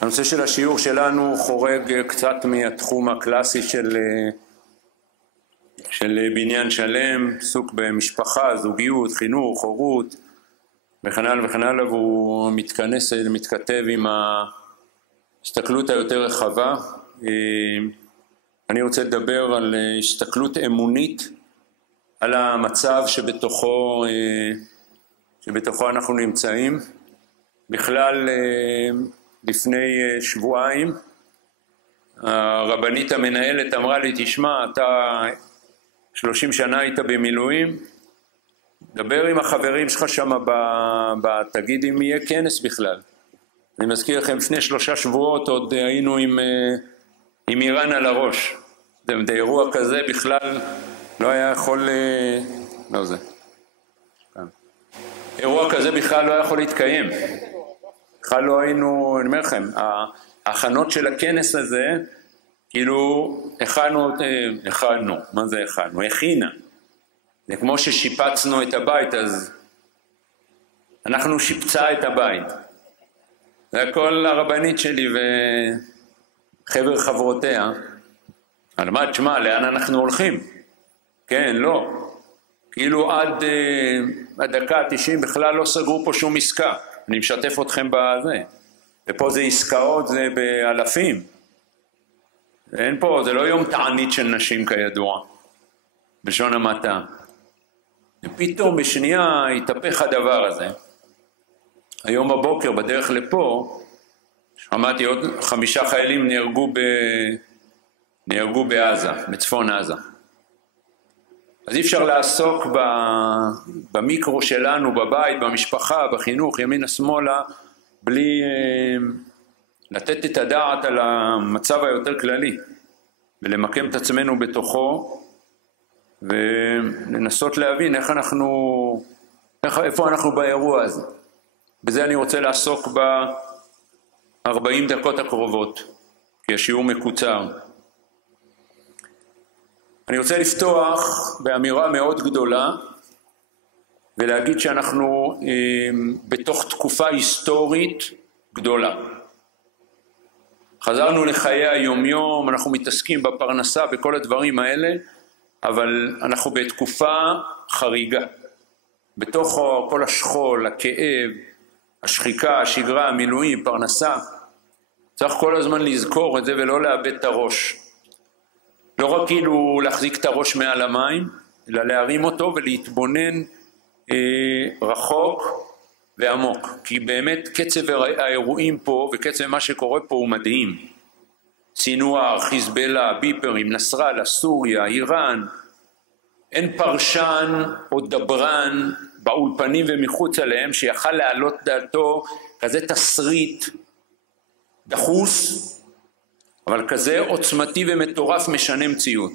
הנושא של השיעור שלנו חורג קצת מהתחום הקלאסי של בניין שלם, עסוק במשפחה, זוגיות, חינוך, הורות וכן הלאה וכן הלאה, והוא מתכתב עם ההסתכלות היותר רחבה. אני רוצה לדבר על הסתכלות אמונית על המצב שבתוכו אנחנו נמצאים. בכלל, לפני שבועיים הרבנית המנהלת אמרה לי, תשמע, אתה 30 שנה היית במילואים, דבר עם החברים שלך שם, תגיד אם יהיה כנס בכלל. אני מזכיר לכם, לפני 3 שבועות עוד היינו עם איראן על הראש. זה אירוע כזה בכלל לא היה יכול, לא זה. אירוע כזה בכלל לא היה יכול להתקיים. בכלל לא היינו, אני אומר לכם, ההכנות של הכנס הזה, כאילו הכנו, מה זה הכנו? הכינה. זה כמו ששיפצנו את הבית, אז אנחנו שיפצה את הבית. זה הכל הרבנית שלי וחבר חברותיה. על מה, תשמע, לאן אנחנו הולכים? כן, לא. כאילו עד הדקה 90 בכלל לא סגרו פה שום עסקה. אני משתף אתכם בזה. ופה זה עסקאות, זה באלפים. אין פה, זה לא יום תענית של נשים כידוע. בלשון המעטה. ופתאום בשנייה התהפך הדבר הזה. היום בבוקר בדרך לפה, שמעתי עוד 5 חיילים נהרגו בעזה, בצפון עזה. אז אי אפשר לעסוק במיקרו שלנו, בבית, במשפחה, בחינוך, ימינה שמאלה, בלי לתת את הדעת על המצב היותר כללי, ולמקם את עצמנו בתוכו, ולנסות להבין איפה אנחנו באירוע הזה. בזה אני רוצה לעסוק ב-40 דקות הקרובות, כי השיעור מקוצר. אני רוצה לפתוח באמירה מאוד גדולה, ולהגיד שאנחנו בתוך תקופה היסטורית גדולה. חזרנו לחיי היומיום, אנחנו מתעסקים בפרנסה, בכל הדברים האלה, אבל אנחנו בתקופה חריגה. בתוך כל השכול, הכאב, השחיקה, השגרה, המילואים, פרנסה. צריך כל הזמן לזכור את זה ולא לאבד את הראש. לא רק כאילו להחזיק את הראש מעל המים, אלא להרים אותו ולהתבונן רחוק ועמוק. כי באמת קצב האירועים פה וקצב מה שקורה פה הוא מדהים. סינואר, חיזבאללה, ביפרים, נסראללה, סוריה, איראן. אין פרשן או דברן באולפנים ומחוץ עליהם שיכל להעלות דעתו כזה תסריט דחוס, אבל כזה עוצמתי ומטורף משנה מציאות.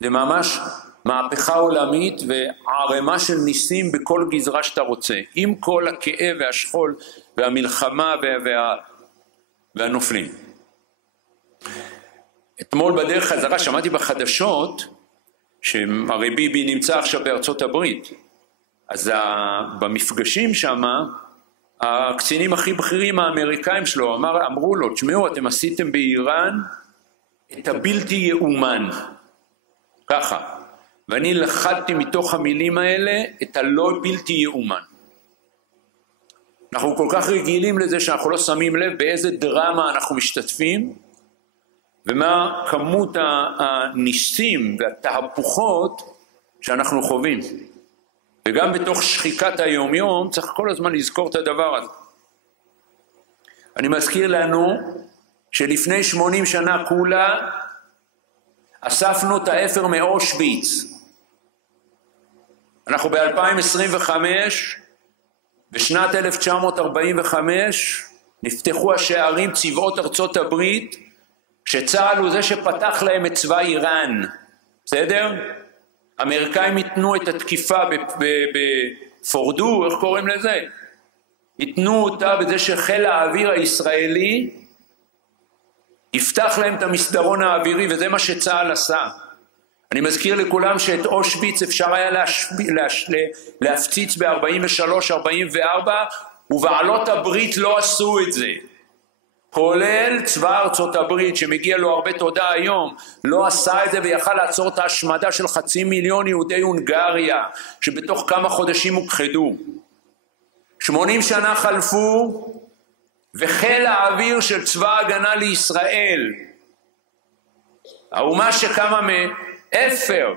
זה ממש מהפכה עולמית וערמה של ניסים בכל גזרה שאתה רוצה, עם כל הכאב והשכול והמלחמה והנופלים. אתמול בדרך חזרה שמעתי בחדשות שהרי ביבי נמצא עכשיו בארצות הברית, אז במפגשים שם הקצינים הכי בכירים האמריקאים שלו אמרו לו, תשמעו, אתם עשיתם באיראן את הבלתי יאומן, ככה, ואני לחדתי מתוך המילים האלה את הלא בלתי יאומן. אנחנו כל כך רגילים לזה שאנחנו לא שמים לב באיזה דרמה אנחנו משתתפים, ומה כמות הניסים והתהפוכות שאנחנו חווים. וגם בתוך שחיקת היומיום צריך כל הזמן לזכור את הדבר הזה. אני מזכיר לנו שלפני 80 שנה כולה אספנו את האפר מאושוויץ. אנחנו ב-2025, בשנת 1945 נפתחו השערים צבאות ארצות הברית, שצה"ל הוא זה שפתח להם את צבא איראן. בסדר? האמריקאים ייתנו את התקיפה בפורדו, איך קוראים לזה? ייתנו אותה בזה שחיל האוויר הישראלי יפתח להם את המסדרון האווירי, וזה מה שצה"ל עשה. אני מזכיר לכולם שאת אושוויץ אפשר היה להפציץ ב-43, 44, ובעלות הברית לא עשו את זה. כולל צבא ארצות הברית שמגיע לו הרבה תודה היום, לא עשה את זה ויכל לעצור את ההשמדה של 500,000 יהודי הונגריה שבתוך כמה חודשים הוכחדו. 80 שנה חלפו וחיל האוויר של צבא ההגנה לישראל, האומה שקמה מאפר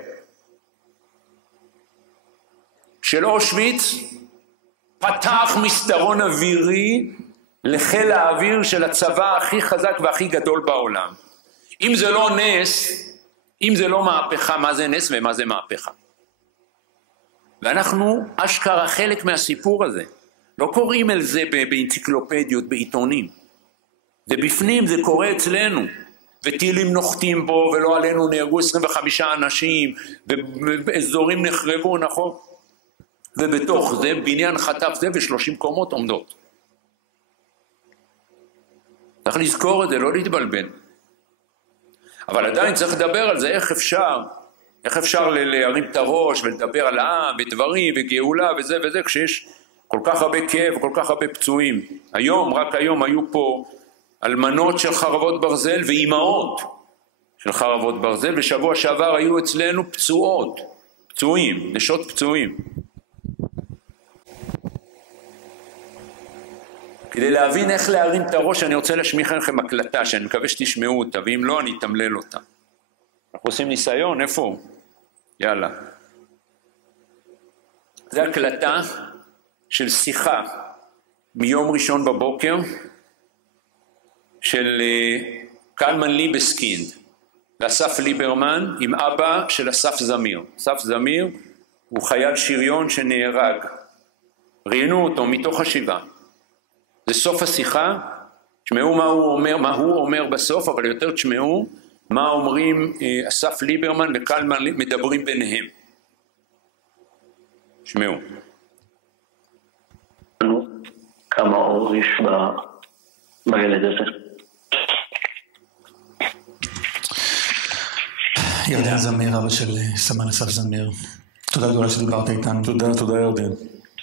של אושוויץ, פתח מסדרון אווירי לחיל האוויר של הצבא הכי חזק והכי גדול בעולם. אם זה לא נס, אם זה לא מהפכה, מה זה נס ומה זה מהפכה? ואנחנו אשכרה חלק מהסיפור הזה. לא קוראים על זה באנציקלופדיות, בעיתונים. זה בפנים, זה קורה אצלנו. וטילים נוחתים בו, ולא עלינו נהרגו 25 אנשים, ואזורים נחרבו, נכון? ובתוך זה בניין חטף זה ו30 קומות עומדות. צריך לזכור את זה, לא להתבלבל. אבל עדיין צריך לדבר על זה, איך אפשר להרים את הראש ולדבר על העם ודברים וגאולה וזה וזה, כשיש כל כך הרבה כאב וכל כך הרבה פצועים. היום, רק היום היו פה אלמנות של חרבות ברזל ואימהות של חרבות ברזל, ושבוע שעבר היו אצלנו פצועים, נשות פצועים. כדי להבין איך להרים את הראש, אני רוצה להשמיע לכם הקלטה, שאני מקווה שתשמעו אותה, ואם לא, אני אתמלל אותה. אנחנו עושים ניסיון, איפה? יאללה. זה הקלטה של שיחה מיום ראשון בבוקר, של קלמן ליבסקינד, ואסף ליברמן, עם אבא של אסף זמיר. אסף זמיר הוא חייל שריון שנהרג. ראיינו אותו מתוך השבעה. זה סוף השיחה, תשמעו מה הוא אומר בסוף, אבל יותר תשמעו מה אומרים אסף ליברמן וקלמן מדברים ביניהם. תשמעו. כמה אור יש בילד הזה. ירדן זמיר, אבא של סמל אסף זמיר. תודה גדולה שדיברת איתנו. תודה ירדן.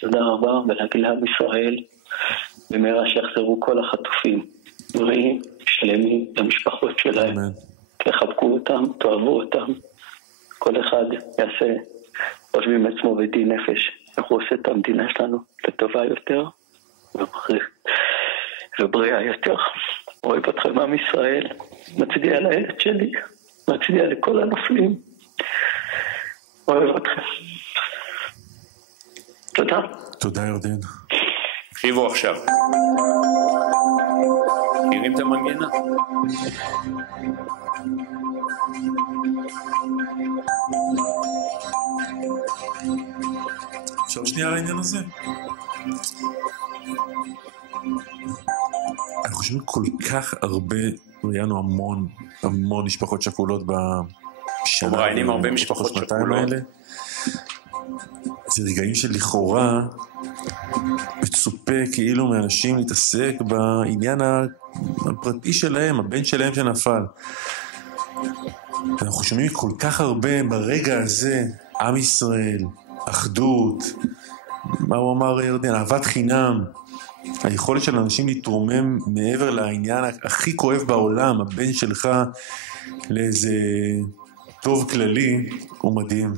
תודה רבה, ולהגיד לעם ישראל, במהרה שיחזרו כל החטופים, בריאים, שלמים, למשפחות שלהם. תחבקו אותם, תאהבו אותם. כל אחד יעשה חושבים עצמו בדין נפש, איך הוא עושה את המדינה שלנו לטובה יותר ובריאה יותר. אוהב אתכם עם ישראל, מצדיע לילד שלי, מצדיע לכל הנופלים. אוהב אתכם. תודה. תודה ירדן. תקשיבו עכשיו. מכירים את המנגינה? אפשר שנייה על העניין הזה? אני חושב כל כך הרבה, ראיינו המון משפחות שכולות בשנה. ראיינים הרבה משפחות שכולות. זה רגעים שלכאורה מצופה כאילו מאנשים להתעסק בעניין הפרטי שלהם, הבן שלהם שנפל. אנחנו שומעים כל כך הרבה ברגע הזה, עם ישראל, אחדות, מה הוא אמר ירדן, אהבת חינם, היכולת של אנשים להתרומם מעבר לעניין הכי כואב בעולם, הבן שלך לאיזה טוב כללי, הוא מדהים.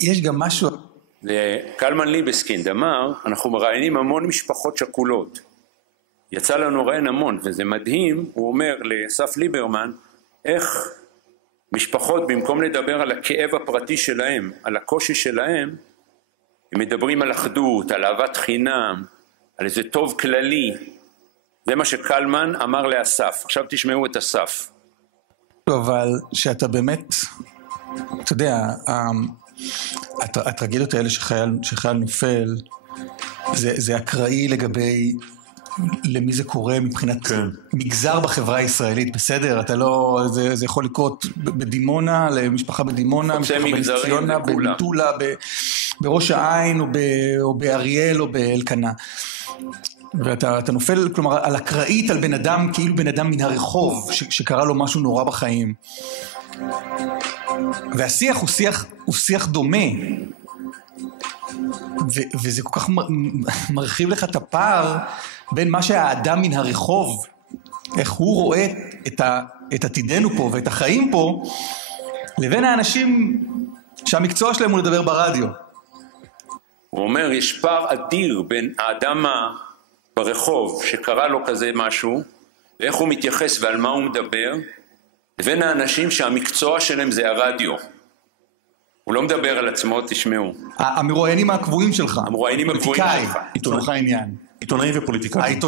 יש גם משהו... קלמן ליבסקינד אמר, אנחנו מראיינים המון משפחות שכולות. יצא לנו ראיין המון, וזה מדהים, הוא אומר לאסף ליברמן, איך משפחות במקום לדבר על הכאב הפרטי שלהם, על הקושי שלהם, הם מדברים על אחדות, על אהבת חינם, על איזה טוב כללי. זה מה שקלמן אמר לאסף. עכשיו תשמעו את אסף. אבל שאתה באמת, אתה יודע, הטרגדיות האלה שחייל נופל, זה אקראי לגבי למי זה קורה מבחינת מגזר בחברה הישראלית, בסדר? אתה לא, זה יכול לקרות בדימונה, למשפחה בדימונה, משפחה בנציונה, במטולה, בראש העין, או באריאל, או באלקנה. ואתה נופל, כלומר, על אקראית, על בן אדם, כאילו בן אדם מן הרחוב, שקרה לו משהו נורא בחיים. והשיח הוא שיח דומה. וזה כל כך מרחיב לך את הפער בין מה שהאדם מן הרחוב, איך הוא רואה את עתידנו פה ואת החיים פה, לבין האנשים שהמקצוע שלהם הוא לדבר ברדיו. הוא אומר, יש פער אדיר בין האדם ברחוב שקרה לו כזה משהו, ואיך הוא מתייחס ועל מה הוא מדבר, לבין האנשים שהמקצוע שלהם זה הרדיו. הוא לא מדבר על עצמו, תשמעו. המרואיינים הקבועים שלך. המרואיינים הקבועים שלך. לצורך העניין. עיתונאים ופוליטיקאים.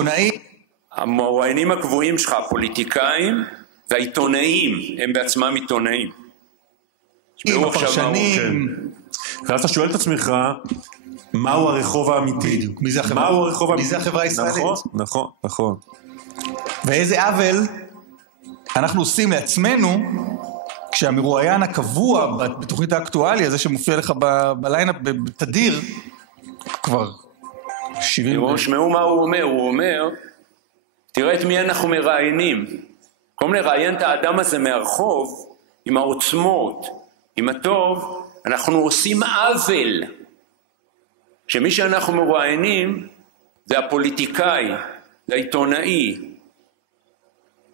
המרואיינים הקבועים שלך, הפוליטיקאים והעיתונאים, הם בעצמם עיתונאים. עם הפרשנים. ואז אתה שואל את עצמך, מהו הרחוב האמיתי? בדיוק. מי זה החברה הישראלית? נכון. ואיזה עוול אנחנו עושים לעצמנו, כשהמרואיין הקבוע בתוכנית האקטואליה, זה שמופיע לך בליינאפ בתדיר, כבר 70... שמעו מה הוא אומר, הוא אומר, תראה את מי אנחנו מראיינים. במקום לראיין את האדם הזה מהרחוב, עם העוצמות, עם הטוב, אנחנו עושים עוול. שמי שאנחנו מראיינים, זה הפוליטיקאי, זה העיתונאי,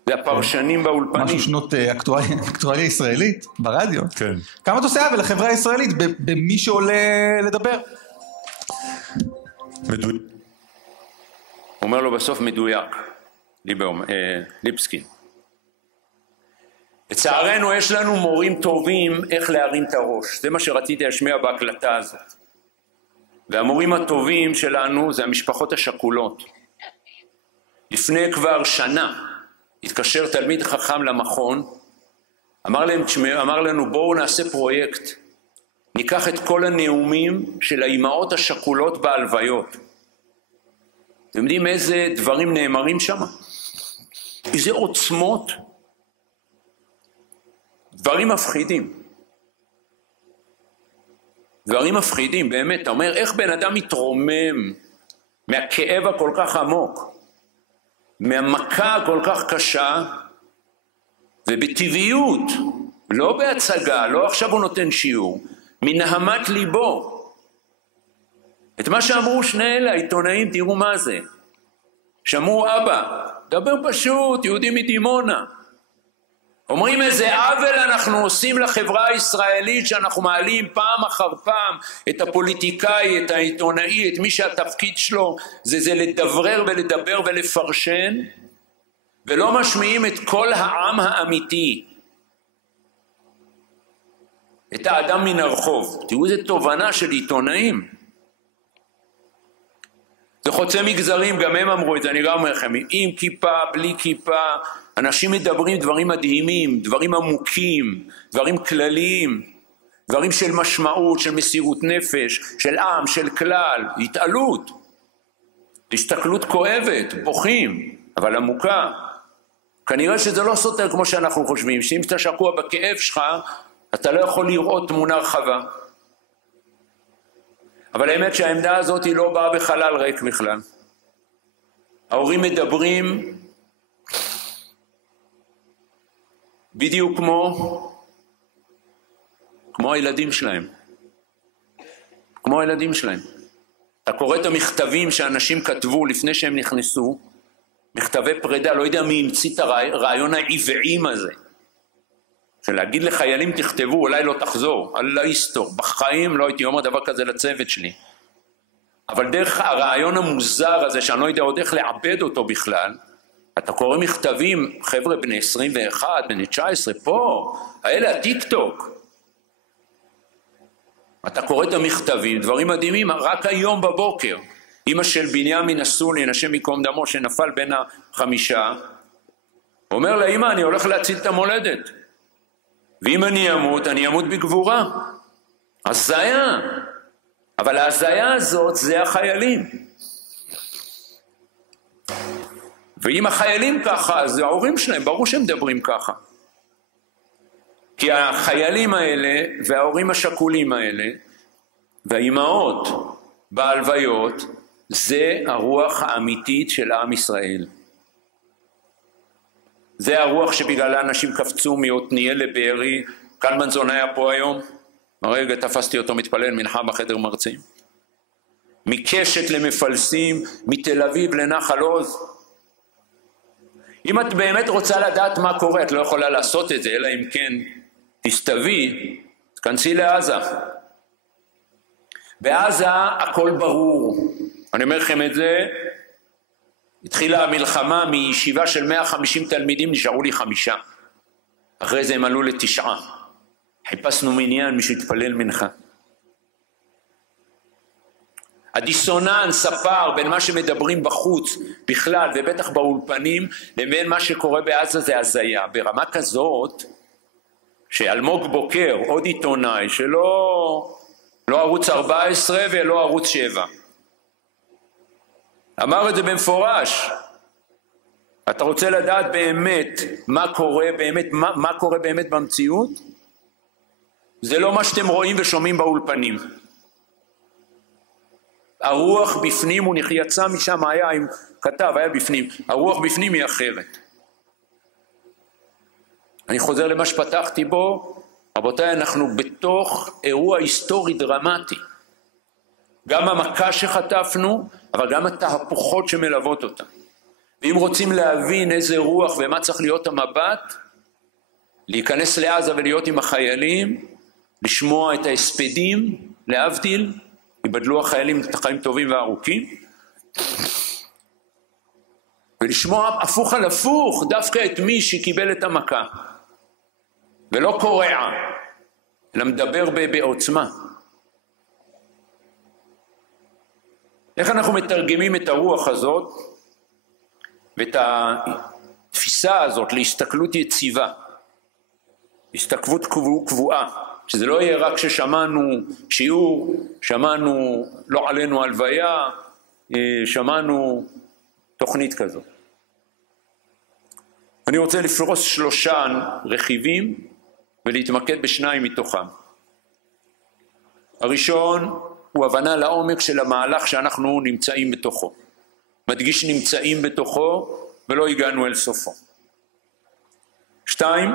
זה הפרשנים באולפנים. משהו שנות אקטואליה ישראלית, ברדיו. כן. כמה אתה עושה עוול לחברה הישראלית במי שעולה לדבר? מדויק. אומר לו בסוף מדויק, ליבסקין. לצערנו יש לנו מורים טובים איך להרים את הראש. זה מה שרציתי להשמיע בהקלטה הזאת. והמורים הטובים שלנו זה המשפחות השכולות. לפני כבר שנה התקשר תלמיד חכם למכון, אמר לנו בואו נעשה פרויקט, ניקח את כל הנאומים של האימהות השכולות בהלוויות. אתם יודעים איזה דברים נאמרים שם? איזה עוצמות, דברים מפחידים, באמת. אתה אומר, איך בן אדם מתרומם מהכאב הכל כך עמוק, מהמכה הכל כך קשה, ובטבעיות, לא בהצגה, לא עכשיו הוא נותן שיעור, מנהמת ליבו. את מה שאמרו שני אלה, העיתונאים, תראו מה זה. שאמרו, אבא, דבר פשוט, יהודי מדימונה. אומרים איזה עוול אנחנו עושים לחברה הישראלית, שאנחנו מעלים פעם אחר פעם את הפוליטיקאי, את העיתונאי, את מי שהתפקיד שלו זה לדברר ולדבר ולפרשן, ולא משמיעים את כל העם האמיתי, את האדם מן הרחוב. תראו איזה תובנה של עיתונאים. זה חוצה מגזרים, גם הם אמרו את זה, אני גם אומר לכם, עם כיפה, בלי כיפה, אנשים מדברים דברים מדהימים, דברים עמוקים, דברים כלליים, דברים של משמעות, של מסירות נפש, של עם, של כלל, התעלות, הסתכלות כואבת, בוכים, אבל עמוקה. כנראה שזה לא סותר כמו שאנחנו חושבים, שאם אתה שקוע בכאב שלך, אתה לא יכול לראות תמונה רחבה. אבל האמת שהעמדה הזאת היא לא באה בחלל ריק בכלל. ההורים מדברים בדיוק כמו הילדים שלהם. כמו הילדים שלהם. אתה קורא את המכתבים שאנשים כתבו לפני שהם נכנסו, מכתבי פרידה, לא יודע מי המציא את הרעיון העיוועים הזה. שלהגיד לחיילים תכתבו, אולי לא תחזור, אללה יסתור, בחיים לא הייתי אומר דבר כזה לצוות שלי. אבל דרך הרעיון המוזר הזה, שאני לא יודע עוד איך לעבד אותו בכלל, אתה קורא מכתבים, חבר'ה בני 21, בני 19, פה, האלה הטיק טוק. אתה קורא את המכתבים, דברים מדהימים, רק היום בבוקר, אמא של בנימין אסולין, השם ייקום דמו, שנפל בין החמישה, אומר לה, אמא, אני הולך להציל את המולדת. ואם אני אמות, אני אמות בגבורה. הזיה. אבל ההזיה הזאת זה החיילים. ואם החיילים ככה, אז ההורים שלהם, ברור שהם מדברים ככה. כי החיילים האלה, וההורים השכולים האלה, והאימהות בהלוויות, זה הרוח האמיתית של עם ישראל. זה הרוח שבגללה אנשים קפצו מעתניאל לבארי. קלמן זון היה פה היום, הרגע תפסתי אותו מתפלל מנחה בחדר מרצים. מקשת למפלסים, מתל אביב לנחל עוז. אם את באמת רוצה לדעת מה קורה, את לא יכולה לעשות את זה, אלא אם כן תסתווי, תכנסי לעזה. בעזה הכל ברור. אני אומר לכם את זה, התחילה המלחמה מישיבה של 150 תלמידים, נשארו לי 5. אחרי זה הם עלו ל9. חיפשנו מניין מי שהתפלל מנחה. הדיסוננס, הפער בין מה שמדברים בחוץ בכלל ובטח באולפנים לבין מה שקורה בעזה זה הזיה. ברמה כזאת שאלמוג בוקר, עוד עיתונאי שלא ערוץ 14 ולא ערוץ 7, אמר את זה במפורש. אתה רוצה לדעת באמת מה קורה באמת במציאות? זה לא מה שאתם רואים ושומעים באולפנים. הרוח בפנים, הוא יצא משם, היה בפנים, הרוח בפנים היא אחרת. אני חוזר למה שפתחתי בו, רבותיי, אנחנו בתוך אירוע היסטורי דרמטי. גם המכה שחטפנו, אבל גם התהפוכות שמלוות אותה. ואם רוצים להבין איזה רוח ומה צריך להיות המבט, להיכנס לעזה ולהיות עם החיילים, לשמוע את ההספדים, להבדיל, יבדלו החיילים את החיים טובים וארוכים, ולשמוע הפוך על הפוך, דווקא את מי שקיבל את המכה, ולא קורע, אלא מדבר בעוצמה. איך אנחנו מתרגמים את הרוח הזאת, ואת התפיסה הזאת להסתכלות יציבה, הסתכלות קבועה, שזה לא יהיה רק ששמענו שיעור, שמענו לא עלינו הלוויה, שמענו תוכנית כזאת. אני רוצה לפרוס 3 רכיבים ולהתמקד ב2 מתוכם. הראשון הוא הבנה לעומק של המהלך שאנחנו נמצאים בתוכו. מדגיש נמצאים בתוכו ולא הגענו אל סופו. 2,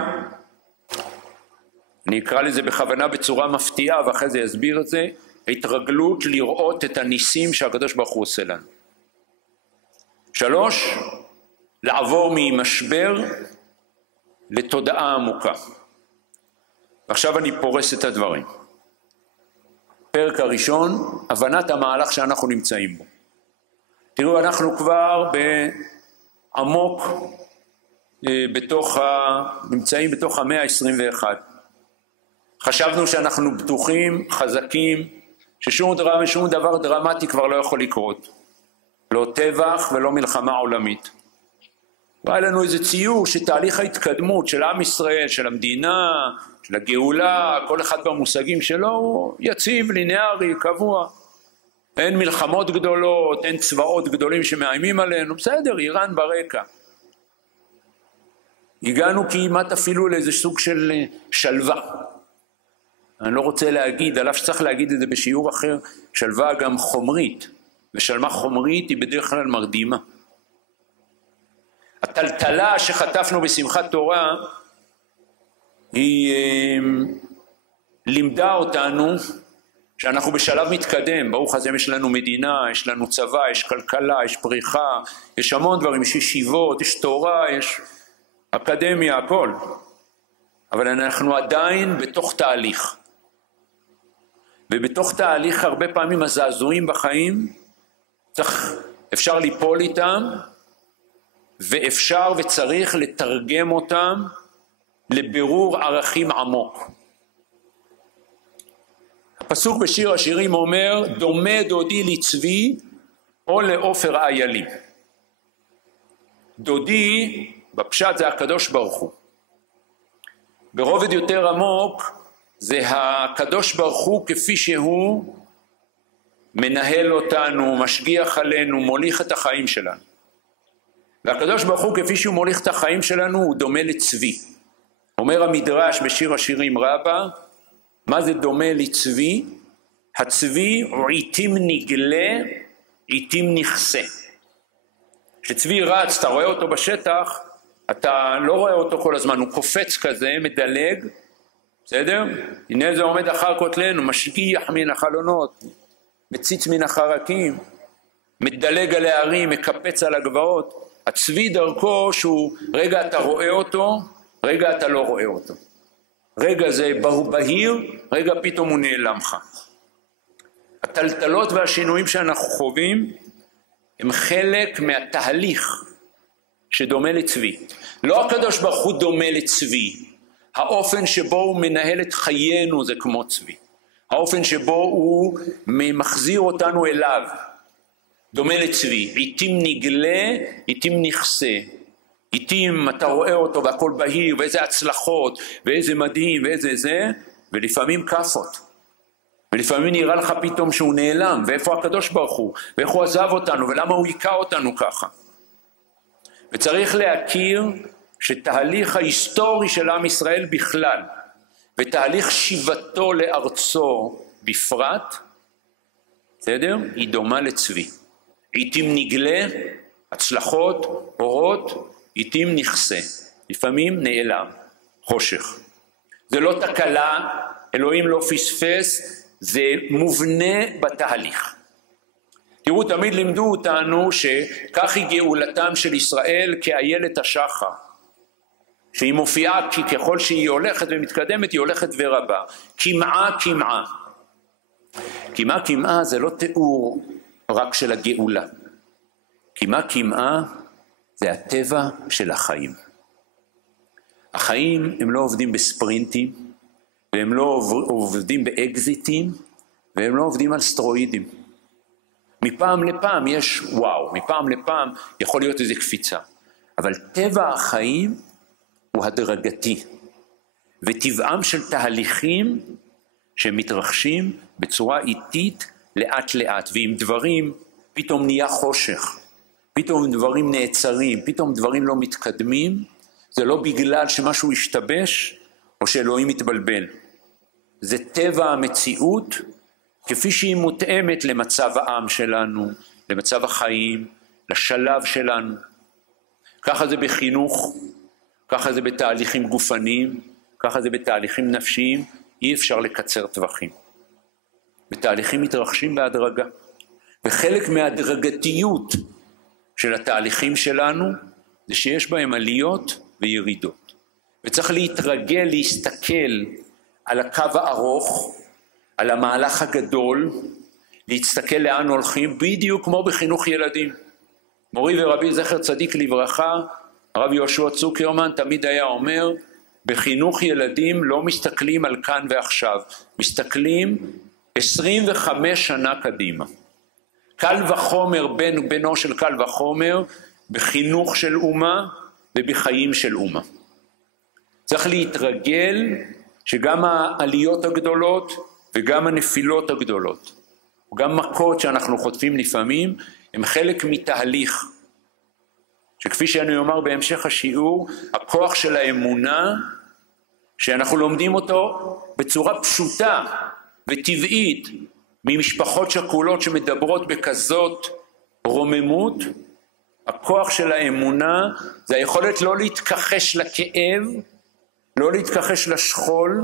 אני אקרא לזה בכוונה בצורה מפתיעה ואחרי זה אסביר את זה, התרגלות לראות את הניסים שהקדוש ברוך הוא עושה לנו. 3, לעבור ממשבר לתודעה עמוקה. ועכשיו אני פורס את הדברים. פרק הראשון, הבנת המהלך שאנחנו נמצאים בו. תראו, אנחנו כבר בעמוק נמצאים בתוך המאה ה-21. חשבנו שאנחנו בטוחים, חזקים, ששום דבר דרמטי כבר לא יכול לקרות. לא טבח ולא מלחמה עולמית. והיה לנו איזה ציור שתהליך ההתקדמות של עם ישראל, של המדינה, של הגאולה, כל אחד במושגים שלו, הוא יציב, ליניארי, קבוע. אין מלחמות גדולות, אין צבאות גדולים שמאיימים עלינו, בסדר, איראן ברקע. הגענו כמעט אפילו לאיזה סוג של שלווה. אני לא רוצה להגיד, עליו שצריך להגיד את זה בשיעור אחר, שלווה גם חומרית, ושלווה חומרית היא בדרך כלל מרדימה. הטלטלה שחטפנו בשמחת תורה, היא לימדה אותנו שאנחנו בשלב מתקדם. ברוך השם, יש לנו מדינה, יש לנו צבא, יש כלכלה, יש פריחה, יש המון דברים, יש ישיבות, יש תורה, יש אקדמיה, הכל. אבל אנחנו עדיין בתוך תהליך. ובתוך תהליך הרבה פעמים הזעזועים בחיים, אפשר ליפול איתם, ואפשר וצריך לתרגם אותם לבירור ערכים עמוק. הפסוק בשיר השירים אומר, דומה דודי לצבי או לעופר איילי. דודי, בפשט זה הקדוש ברוך הוא. ברובד יותר עמוק, זה הקדוש ברוך הוא כפי שהוא מנהל אותנו, משגיח עלינו, מוליך את החיים שלנו. והקדוש ברוך הוא כפי שהוא מוליך את החיים שלנו הוא דומה לצבי. אומר המדרש בשיר השירים רבה, מה זה דומה לצבי? הצבי הוא עיתים נגלה, עיתים נכסה. כשצבי רץ, אתה רואה אותו בשטח, אתה לא רואה אותו כל הזמן, הוא קופץ כזה, מדלג, בסדר? הנה זה עומד אחר כותלנו, משגיח מן החלונות, מציץ מן החרקים, מדלג על הערים, מקפץ על הגבעות. הצבי דרכו שהוא רגע אתה רואה אותו, רגע אתה לא רואה אותו. רגע זה בהיר, רגע פתאום הוא נעלם לך. הטלטלות והשינויים שאנחנו חווים הם חלק מהתהליך שדומה לצבי. לא הקדוש ברוך הוא דומה לצבי, האופן שבו הוא מנהל את חיינו זה כמו צבי. האופן שבו הוא מחזיר אותנו אליו דומה לצבי. עיתים נגלה, עיתים נכסה. עיתים אתה רואה אותו והכל בהיר, ואיזה הצלחות, ואיזה מדהים, ואיזה זה, ולפעמים כפות. ולפעמים נראה לך פתאום שהוא נעלם, ואיפה הקדוש ברוך הוא, ואיך הוא עזב אותנו, ולמה הוא היכה אותנו ככה. וצריך להכיר שתהליך ההיסטורי של עם ישראל בכלל, ותהליך שיבתו לארצו בפרט, בסדר? היא דומה לצבי. עיתים נגלה, הצלחות, אורות, עיתים נכסה. לפעמים נעלם, חושך. זה לא תקלה, אלוהים לא פספס, זה מובנה בתהליך. תראו, תמיד לימדו אותנו שכך היא גאולתם של ישראל כאיילת השחר. שהיא מופיעה כי ככל שהיא הולכת ומתקדמת היא הולכת ורבה. כמעה כמעה. כמעה כמעה זה לא תיאור רק של הגאולה. כמעה כמעה זה הטבע של החיים. החיים הם לא עובדים בספרינטים, והם לא עובדים באקזיטים, והם לא עובדים על סטרואידים. מפעם לפעם יש וואו, מפעם לפעם יכול להיות איזו קפיצה. אבל טבע החיים הוא הדרגתי, וטבעם של תהליכים שמתרחשים בצורה איטית לאט לאט, ועם דברים פתאום נהיה חושך, פתאום דברים נעצרים, פתאום דברים לא מתקדמים, זה לא בגלל שמשהו השתבש או שאלוהים מתבלבל. זה טבע המציאות כפי שהיא מותאמת למצב העם שלנו, למצב החיים, לשלב שלנו. ככה זה בחינוך, ככה זה בתהליכים גופניים, ככה זה בתהליכים נפשיים, אי אפשר לקצר טווחים. בתהליכים מתרחשים בהדרגה. וחלק מההדרגתיות של התהליכים שלנו זה שיש בהם עליות וירידות. וצריך להתרגל, להסתכל על הקו הארוך, על המהלך הגדול, להסתכל לאן הולכים, בדיוק כמו בחינוך ילדים. מורי ורבי זכר צדיק לברכה, הרב יהושע צוקרמן תמיד היה אומר, בחינוך ילדים לא מסתכלים על כאן ועכשיו, מסתכלים 25 שנה קדימה. קל וחומר בנו של קל וחומר, בחינוך של אומה ובחיים של אומה. צריך להתרגל שגם העליות הגדולות וגם הנפילות הגדולות, וגם מכות שאנחנו חוטפים לפעמים, הם חלק מתהליך. שכפי שאני אומר בהמשך השיעור, הכוח של האמונה, שאנחנו לומדים אותו בצורה פשוטה וטבעית, ממשפחות שכולות שמדברות בכזאת רוממות, הכוח של האמונה זה היכולת לא להתכחש לכאב, לא להתכחש לשכול,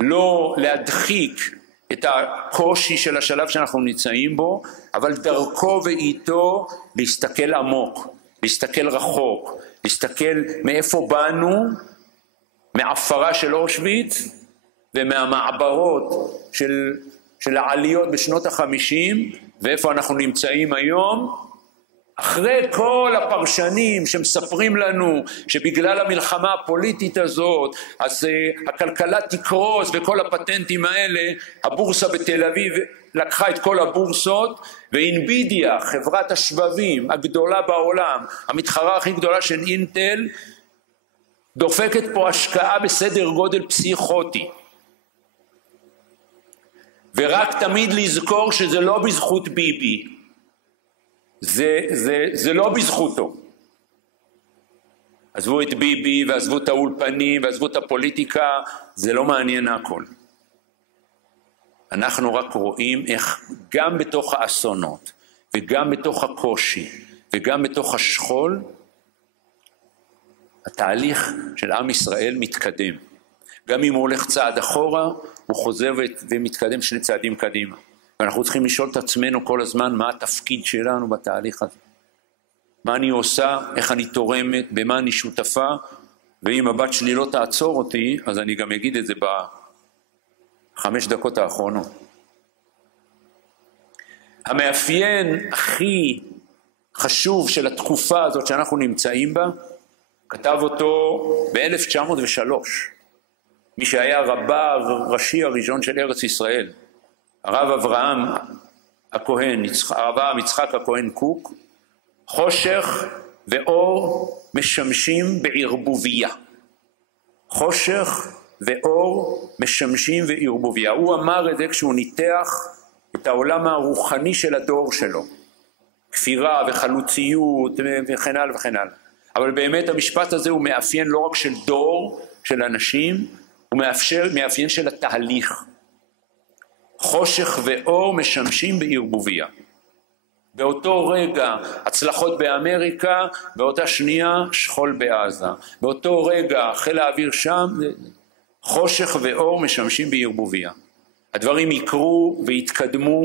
לא להדחיק את הקושי של השלב שאנחנו נמצאים בו, אבל דרכו ואיתו להסתכל עמוק, להסתכל רחוק, להסתכל מאיפה באנו, מעפרה של אושוויץ ומהמעברות של העליות בשנות ה-50, ואיפה אנחנו נמצאים היום, אחרי כל הפרשנים שמספרים לנו שבגלל המלחמה הפוליטית הזאת, אז הכלכלה תקרוס וכל הפטנטים האלה, הבורסה בתל אביב לקחה את כל הבורסות, ואינבידיה, חברת השבבים הגדולה בעולם, המתחרה הכי גדולה של אינטל, דופקת פה השקעה בסדר גודל פסיכוטי. ורק תמיד לזכור שזה לא בזכות ביבי, זה לא בזכותו. עזבו את ביבי ועזבו את האולפנים ועזבו את הפוליטיקה, זה לא מעניין הכל. אנחנו רק רואים איך גם בתוך האסונות וגם בתוך הקושי וגם בתוך השכול, התהליך של עם ישראל מתקדם. גם אם הוא הולך צעד אחורה, הוא חוזר ומתקדם 2 צעדים קדימה. ואנחנו צריכים לשאול את עצמנו כל הזמן מה התפקיד שלנו בתהליך הזה. מה אני עושה, איך אני תורמת, במה אני שותפה, ואם הבת שלי לא תעצור אותי, אז אני גם אגיד את זה ב5 דקות האחרונות. המאפיין הכי חשוב של התקופה הזאת שאנחנו נמצאים בה, כתב אותו ב-1903, מי שהיה רבה הראשי הראשון של ארץ ישראל, הרב אברהם הכהן, הרב יצחק הכהן קוק, חושך ואור משמשים בערבוביה. חושך ואור משמשים בערבוביה. הוא אמר את זה כשהוא ניתח את העולם הרוחני של הדור שלו. כפירה וחלוציות וכן הלאה וכן הלאה. אבל באמת המשפט הזה הוא מאפיין לא רק של דור, של אנשים, הוא מאפיין של התהליך. חושך ואור משמשים בערבוביה. באותו רגע הצלחות באמריקה, באותה שנייה שכול בעזה. באותו רגע חיל האוויר שם, חושך ואור משמשים בערבוביה. הדברים יקרו ויתקדמו,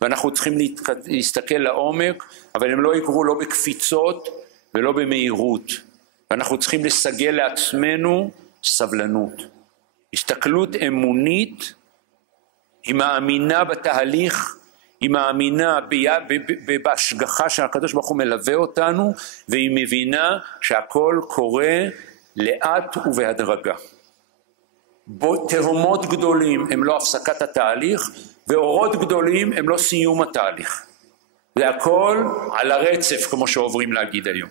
ואנחנו צריכים להסתכל לעומק, אבל הם לא יקרו לא בקפיצות ולא במהירות. ואנחנו צריכים לסגל לעצמנו סבלנות. הסתכלות אמונית, היא מאמינה בתהליך, היא מאמינה בהשגחה שהקדוש ברוך הוא מלווה אותנו, והיא מבינה שהכל קורה לאט ובהדרגה. תהומות גדולים הם לא הפסקת התהליך, ואורות גדולים הם לא סיום התהליך. זה הכל על הרצף, כמו שעוברים להגיד היום.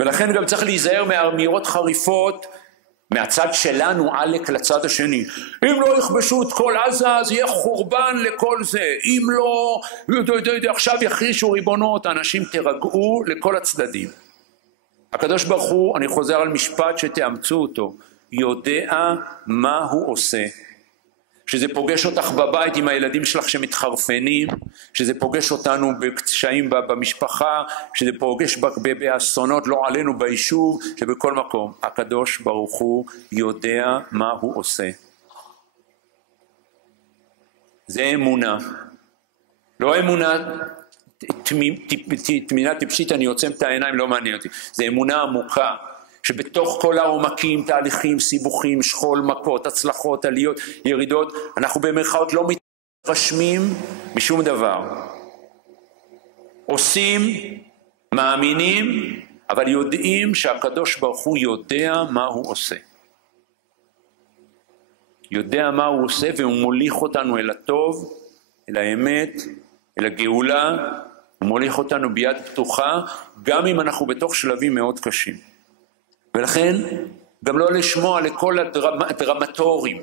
ולכן גם צריך להיזהר מאמירות חריפות, מהצד שלנו עלק לצד השני. אם לא יכבשו את כל עזה, אז יהיה חורבן לכל זה. אם לא, עכשיו יחרישו ריבונות, אנשים תרגעו לכל הצדדים. הקדוש ברוך הוא, אני חוזר על משפט שתאמצו אותו, יודע מה הוא עושה. שזה פוגש אותך בבית עם הילדים שלך שמתחרפנים, שזה פוגש אותנו בקשיים במשפחה, שזה פוגש באסונות לא עלינו ביישוב, שבכל מקום. הקדוש ברוך הוא יודע מה הוא עושה. זה אמונה. לא אמונה תמינה טיפשית, אני עוצם את העיניים, לא מעניין אותי. זה אמונה עמוקה. שבתוך כל העומקים, תהליכים, סיבוכים, שכול, מכות, הצלחות, עליות, ירידות, אנחנו במרכאות לא מתרשמים משום דבר. עושים, מאמינים, אבל יודעים שהקדוש ברוך הוא יודע מה הוא עושה. יודע מה הוא עושה והוא מוליך אותנו אל הטוב, אל האמת, אל הגאולה, הוא מוליך אותנו ביד פתוחה, גם אם אנחנו בתוך שלבים מאוד קשים. ולכן גם לא לשמוע לכל הדרמטורים.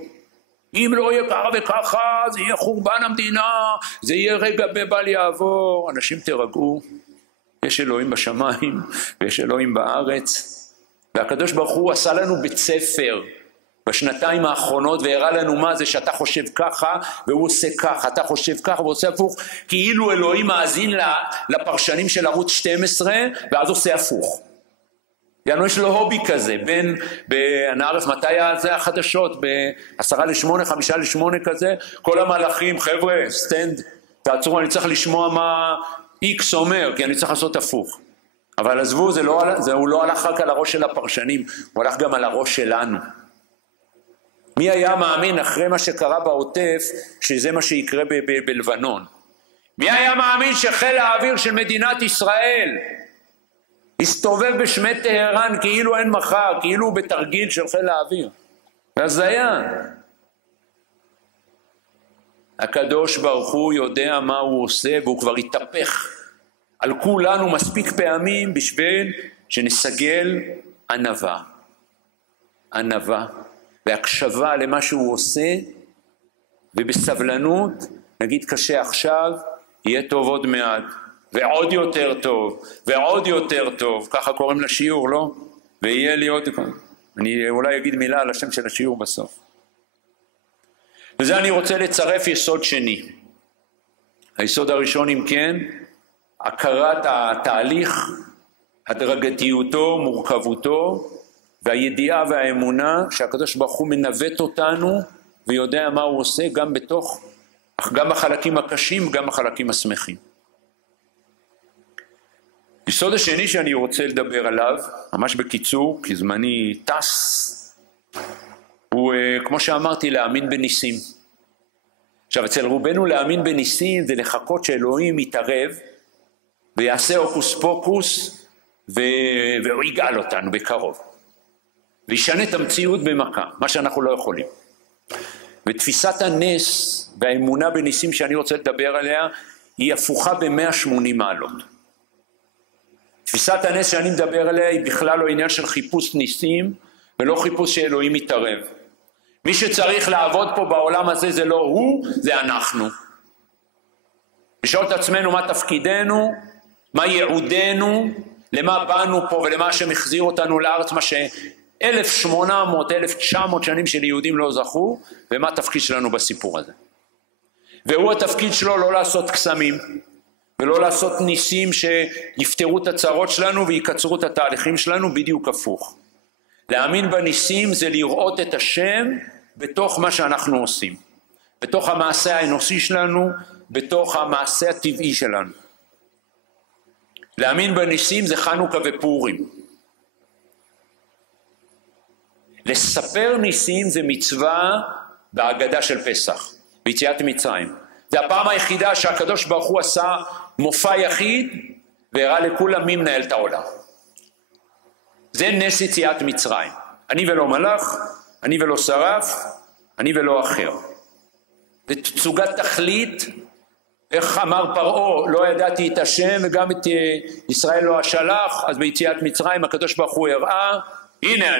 אם לא יהיה ככה וככה, זה יהיה חורבן המדינה, זה יהיה רגע בבל יעבור. אנשים תרגעו, יש אלוהים בשמיים ויש אלוהים בארץ. והקדוש ברוך הוא עשה לנו בית ספר בשנתיים האחרונות, והראה לנו מה זה שאתה חושב ככה והוא עושה ככה, אתה חושב ככה והוא עושה הפוך, כאילו אלוהים מאזין לפרשנים של ערוץ 12 ואז עושה הפוך. יענו יש לו הובי כזה, אני ערף מתי זה החדשות, ב7:50, 7:55 כזה, כל המלאכים, חבר'ה, סטנד, תעצרו, אני צריך לשמוע מה איקס אומר, כי אני צריך לעשות הפוך. אבל עזבו, הוא לא הלך רק על הראש של הפרשנים, הוא הלך גם על הראש שלנו. מי היה מאמין אחרי מה שקרה בעוטף, שזה מה שיקרה בלבנון? מי היה מאמין שחיל האוויר של מדינת ישראל הסתובב בשמי טהרן כאילו אין מחר, כאילו הוא בתרגיל של חיל האוויר? אז היה. הקדוש ברוך הוא יודע מה הוא עושה, והוא כבר התהפך על כולנו מספיק פעמים בשביל שנסגל ענווה. ענווה והקשבה למה שהוא עושה, ובסבלנות נגיד קשה עכשיו, יהיה טוב עוד מעט. ועוד יותר טוב, ועוד יותר טוב, ככה קוראים לשיעור, לא? ויהיה לי עוד, אני אולי אגיד מילה על השם של השיעור בסוף. וזה אני רוצה לצרף יסוד שני. היסוד הראשון, אם כן, הכרת התהליך, הדרגתיותו, מורכבותו, והידיעה והאמונה שהקדוש ברוך הוא מנווט אותנו, ויודע מה הוא עושה גם בחלקים הקשים, גם בחלקים השמחים. יסוד השני שאני רוצה לדבר עליו, ממש בקיצור, כי זמני טס, הוא, כמו שאמרתי, להאמין בניסים. עכשיו, אצל רובנו להאמין בניסים זה לחכות שאלוהים יתערב, ויעשה הוקוס פוקוס, והוא יגאל אותנו בקרוב. וישנה את המציאות במכה, מה שאנחנו לא יכולים. ותפיסת הנס והאמונה בניסים שאני רוצה לדבר עליה, היא הפוכה ב-180 מעלות. תפיסת הנס שאני מדבר עליה היא בכלל לא עניין של חיפוש ניסים, ולא חיפוש שאלוהים יתערב. מי שצריך לעבוד פה בעולם הזה זה לא הוא, זה אנחנו. לשאול את עצמנו מה תפקידנו, מה ייעודנו, למה באנו פה ולמה שמחזיר אותנו לארץ, מה ש1800, 1900 שנים של יהודים לא זכו, ומה התפקיד שלנו בסיפור הזה. והוא התפקיד שלו לא לעשות קסמים, ולא לעשות ניסים שיפתרו את הצרות שלנו ויקצרו את התהליכים שלנו, בדיוק הפוך. להאמין בניסים זה לראות את השם בתוך מה שאנחנו עושים, בתוך המעשה האנושי שלנו, בתוך המעשה הטבעי שלנו. להאמין בניסים זה חנוכה ופורים. לספר ניסים זה מצווה בהגדה של פסח, ביציאת מצרים. זה הפעם היחידה שהקדוש ברוך הוא עשה מופע יחיד והראה לכולם מי מנהל את העולם. זה נס יציאת מצרים. אני ולא מלאך, אני ולא שרף, אני ולא אחר. זה תצוגת תכלית, איך אמר פרעה, לא ידעתי את השם וגם את ישראל לא אשלח, אז ביציאת מצרים הקדוש ברוך הוא הראה, הנה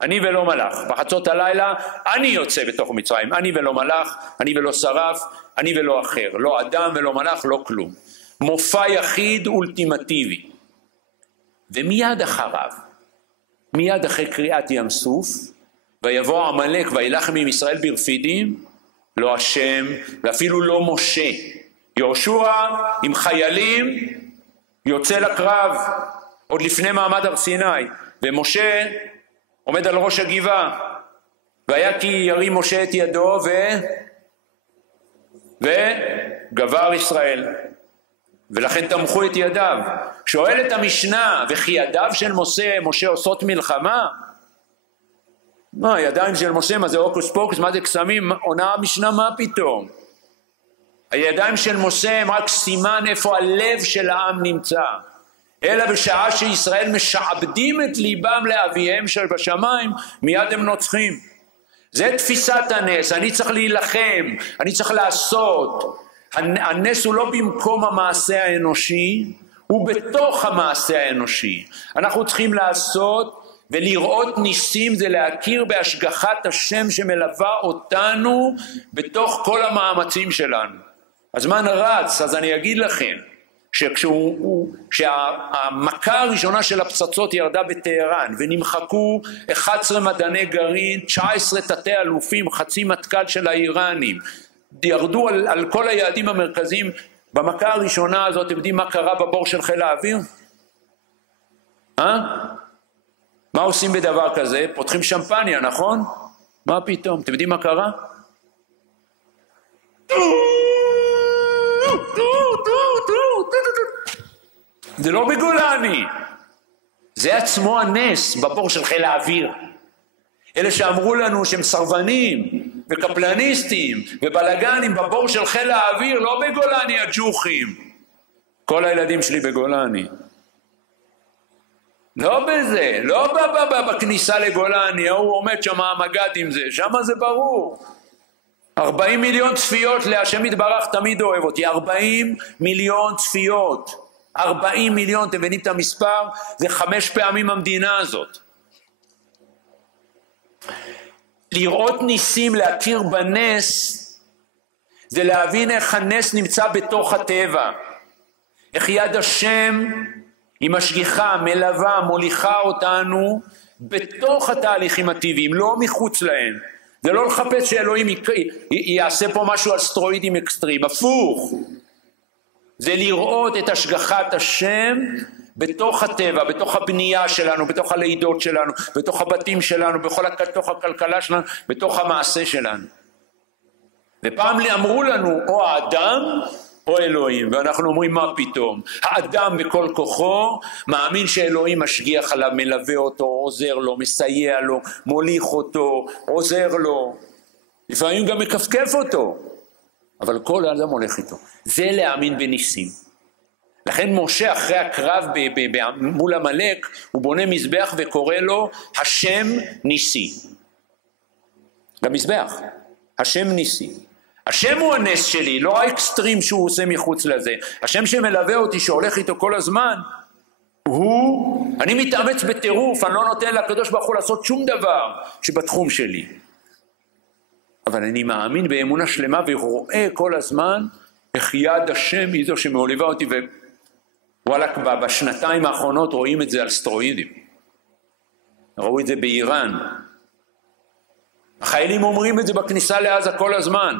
אני ולא מלאך. בחצות הלילה אני יוצא בתוך מצרים, אני ולא מלאך, אני ולא שרף, אני ולא אחר. לא אדם ולא מלאך, לא כלום. מופע יחיד אולטימטיבי. ומיד אחריו, מיד אחרי קריאת ים סוף, ויבוא עמלק וילחם עם ישראל ברפידים, לא השם ואפילו לא משה. יהושע עם חיילים יוצא לקרב, עוד לפני מעמד הר סיני, ומשה עומד על ראש הגבעה, והיה כי ירים משה את ידו וגבר ישראל, ולכן תמכו את ידיו. שואלת המשנה, וכי ידיו של משה עושות מלחמה? מה, הידיים של משה, מה זה הוקוס פוקוס, מה זה קסמים? עונה המשנה, מה פתאום? הידיים של משה הם רק סימן איפה הלב של העם נמצא. אלא בשעה שישראל משעבדים את ליבם לאביהם של בשמיים, מיד הם נוצחים. זה תפיסת הנס, אני צריך להילחם, אני צריך לעשות. הנס הוא לא במקום המעשה האנושי, הוא בתוך המעשה האנושי. אנחנו צריכים לעשות ולראות ניסים, זה להכיר בהשגחת השם שמלווה אותנו בתוך כל המאמצים שלנו. הזמן רץ, אז אני אגיד לכם, שהמכה הראשונה של הפצצות ירדה בטהרן, ונמחקו 11 מדעני גרעין, 19 תתי אלופים, חצי מטכ"ל של האיראנים, ירדו על כל היעדים המרכזיים. במכה הראשונה הזאת, אתם יודעים מה קרה בבור של חיל האוויר? מה עושים בדבר כזה? פותחים שמפניה, נכון? מה פתאום? אתם יודעים מה קרה? זה לא בגולני, זה עצמו הנס בבור של חיל האוויר. אלה שאמרו לנו שהם סרבנים וקפלניסטים ובלגנים בבור של חיל האוויר, לא בגולני הג'וחים. כל הילדים שלי בגולני. לא בזה, לא בכניסה לגולני, הוא עומד שם המגד עם זה, שם זה ברור. 40 מיליון צפיות להשם יתברך, תמיד אוהב אותי, 40 מיליון צפיות. 40 מיליון, אתם מבינים את המספר? זה 5 פעמים המדינה הזאת. לראות ניסים, להכיר בנס, זה להבין איך הנס נמצא בתוך הטבע. איך יד השם היא משגיחה, מלווה, מוליכה אותנו בתוך התהליכים הטבעיים, לא מחוץ להם. זה לא לחפש שאלוהים יעשה פה משהו על סטרואידים אקסטרים, הפוך. זה לראות את השגחת השם בתוך הטבע, בתוך הבנייה שלנו, בתוך הלידות שלנו, בתוך הבתים שלנו, בתוך הכלכלה שלנו, בתוך המעשה שלנו. ופעם אמרו לנו, או האדם או אלוהים, ואנחנו אומרים מה פתאום? האדם בכל כוחו מאמין שאלוהים משגיח עליו, מלווה אותו, עוזר לו, מסייע לו, מוליך אותו, עוזר לו, לפעמים גם מקפקף אותו, אבל כל האדם הולך איתו. זה להאמין בניסים. לכן משה אחרי הקרב מול המלך, הוא בונה מזבח וקורא לו השם ניסי. במזבח, השם ניסי. השם הוא הנס שלי, לא האקסטרים שהוא עושה מחוץ לזה. השם שמלווה אותי, שהולך איתו כל הזמן, אני מתאמץ בטירוף, אני לא נותן לקדוש ברוך הוא לעשות שום דבר שבתחום שלי. אבל אני מאמין באמונה שלמה ורואה כל הזמן איך יד השם היא זו שמעליבה אותי, ווואלה, בשנתיים האחרונות רואים את זה על סטרואידים. ראו את זה באיראן. החיילים אומרים את זה בכניסה לעזה כל הזמן.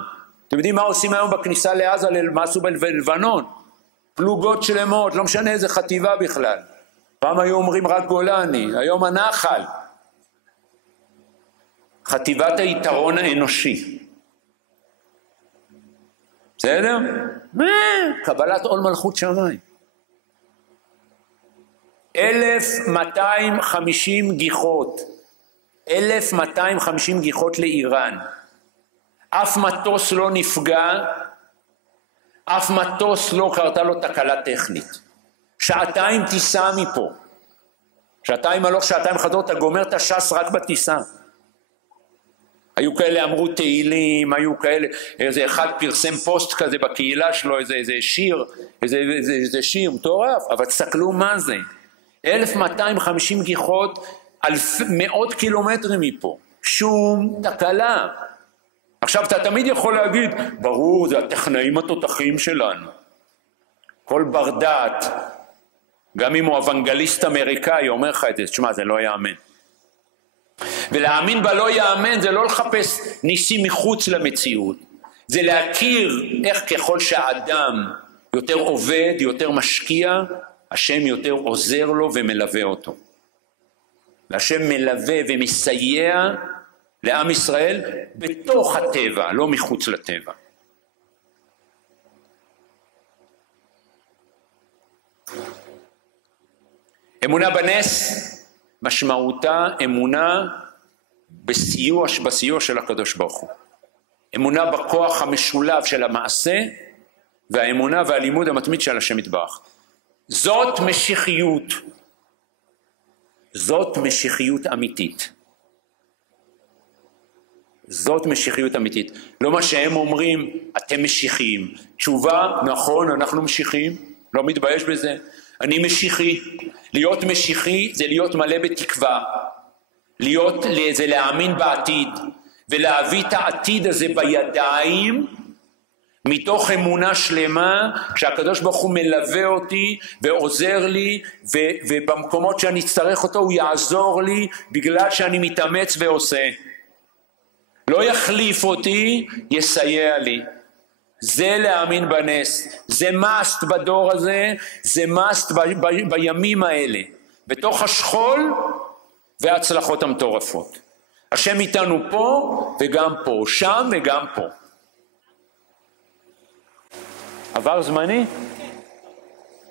אתם יודעים מה עושים היום בכניסה לעזה, מה עשו בלבנון? פלוגות שלמות, לא משנה איזה חטיבה בכלל. פעם היו אומרים רק גולני, היום הנחל. חטיבת היתרון האנושי. בסדר? קבלת עול מלכות שמיים. 1250 גיחות. 1250 גיחות לאיראן. אף מטוס לא נפגע, אף מטוס לא קרתה לו תקלה טכנית. שעתיים טיסה מפה. שעתיים הלוך, שעתיים חזור, אתה גומר את השס רק בטיסה. היו כאלה אמרו תהילים, היו כאלה, איזה אחד פרסם פוסט כזה בקהילה שלו, איזה שיר, איזה שיר מטורף, אבל תסתכלו מה זה. 1250 גיחות, מאות קילומטרים מפה. שום תקלה. עכשיו אתה תמיד יכול להגיד, ברור, זה הטכנאים התותחים שלנו. כל בר דעת, גם אם הוא אוונגליסט אמריקאי, אומר לך את זה, תשמע, זה לא יאמן. ולהאמין בלא יאמן זה לא לחפש ניסים מחוץ למציאות. זה להכיר איך ככל שהאדם יותר עובד, יותר משקיע, השם יותר עוזר לו ומלווה אותו. והשם מלווה ומסייע לעם ישראל בתוך הטבע, לא מחוץ לטבע. אמונה בנס משמעותה אמונה בסיוע של הקדוש ברוך הוא. אמונה בכוח המשולב של המעשה והאמונה והלימוד המתמיד של השם יתברך. זאת משיחיות. זאת משיחיות אמיתית. זאת משיחיות אמיתית. לא מה שהם אומרים, אתם משיחיים. תשובה, נכון, אנחנו משיחיים, לא מתבייש בזה. אני משיחי. להיות משיחי זה להיות מלא בתקווה. זה להאמין בעתיד. ולהביא את העתיד הזה בידיים, מתוך אמונה שלמה שהקדוש ברוך הוא מלווה אותי ועוזר לי, ובמקומות שאני אצטרך אותו הוא יעזור לי, בגלל שאני מתאמץ ועושה. לא יחליף אותי, יסייע לי. זה להאמין בנס. זה מאסט בדור הזה, זה מאסט בימים האלה. בתוך השכול וההצלחות המטורפות. השם איתנו פה וגם פה, שם וגם פה. עבר זמני?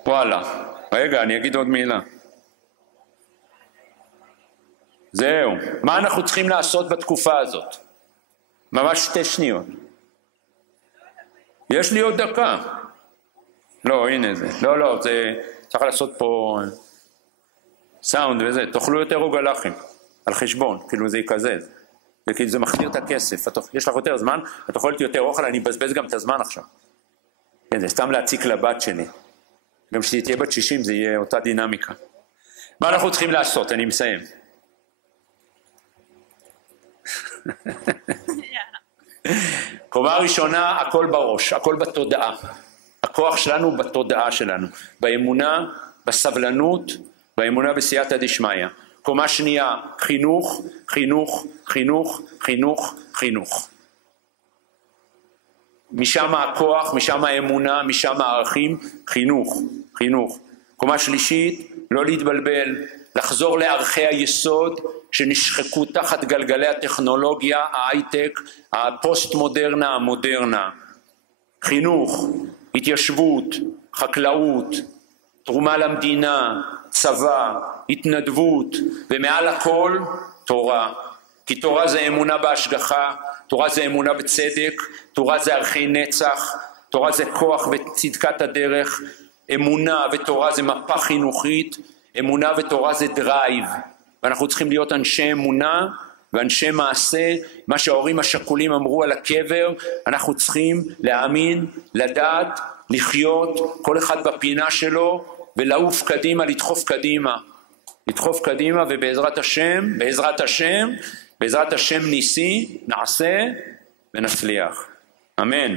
וואלה. רגע, אני אגיד עוד מילה. זהו. מה אנחנו צריכים לעשות בתקופה הזאת? ממש 2 שניות. יש לי עוד דקה. לא, הנה זה. לא, זה צריך לעשות פה סאונד וזה. תאכלו יותר עוגלחים. על חשבון, כאילו זה יקזז. וכאילו זה מחזיר את הכסף. יש לך יותר זמן, את אוכלת יותר אוכל, אני אבזבז גם את הזמן עכשיו. כן, זה סתם להציק לבת שלי. גם כשהיא תהיה בת 60 זה יהיה אותה דינמיקה. מה אנחנו צריכים לעשות? אני מסיים. קומה ראשונה, הכל בראש, הכל בתודעה. הכוח שלנו בתודעה שלנו. באמונה, בסבלנות, באמונה בסייעתא דשמיא. קומה שנייה, חינוך, חינוך, חינוך, חינוך, חינוך. משם הכוח, משם האמונה, משם הערכים, חינוך, חינוך. קומה שלישית, לא להתבלבל, לחזור לערכי היסוד שנשחקו תחת גלגלי הטכנולוגיה, ההייטק, הפוסט-מודרנה, המודרנה. חינוך, התיישבות, חקלאות, תרומה למדינה, צבא, התנדבות, ומעל הכל תורה. כי תורה זה אמונה בהשגחה, תורה זה אמונה בצדק, תורה זה ערכי נצח, תורה זה כוח וצדקת הדרך, אמונה ותורה זה מפה חינוכית, אמונה ותורה זה דרייב, ואנחנו צריכים להיות אנשי אמונה ואנשי מעשה. מה שההורים השכולים אמרו על הקבר, אנחנו צריכים להאמין, לדעת, לחיות, כל אחד בפינה שלו, ולעוף קדימה, לדחוף קדימה. לדחוף קדימה, ובעזרת השם, בעזרת השם ניסי, נעשה ונצליח. אמן.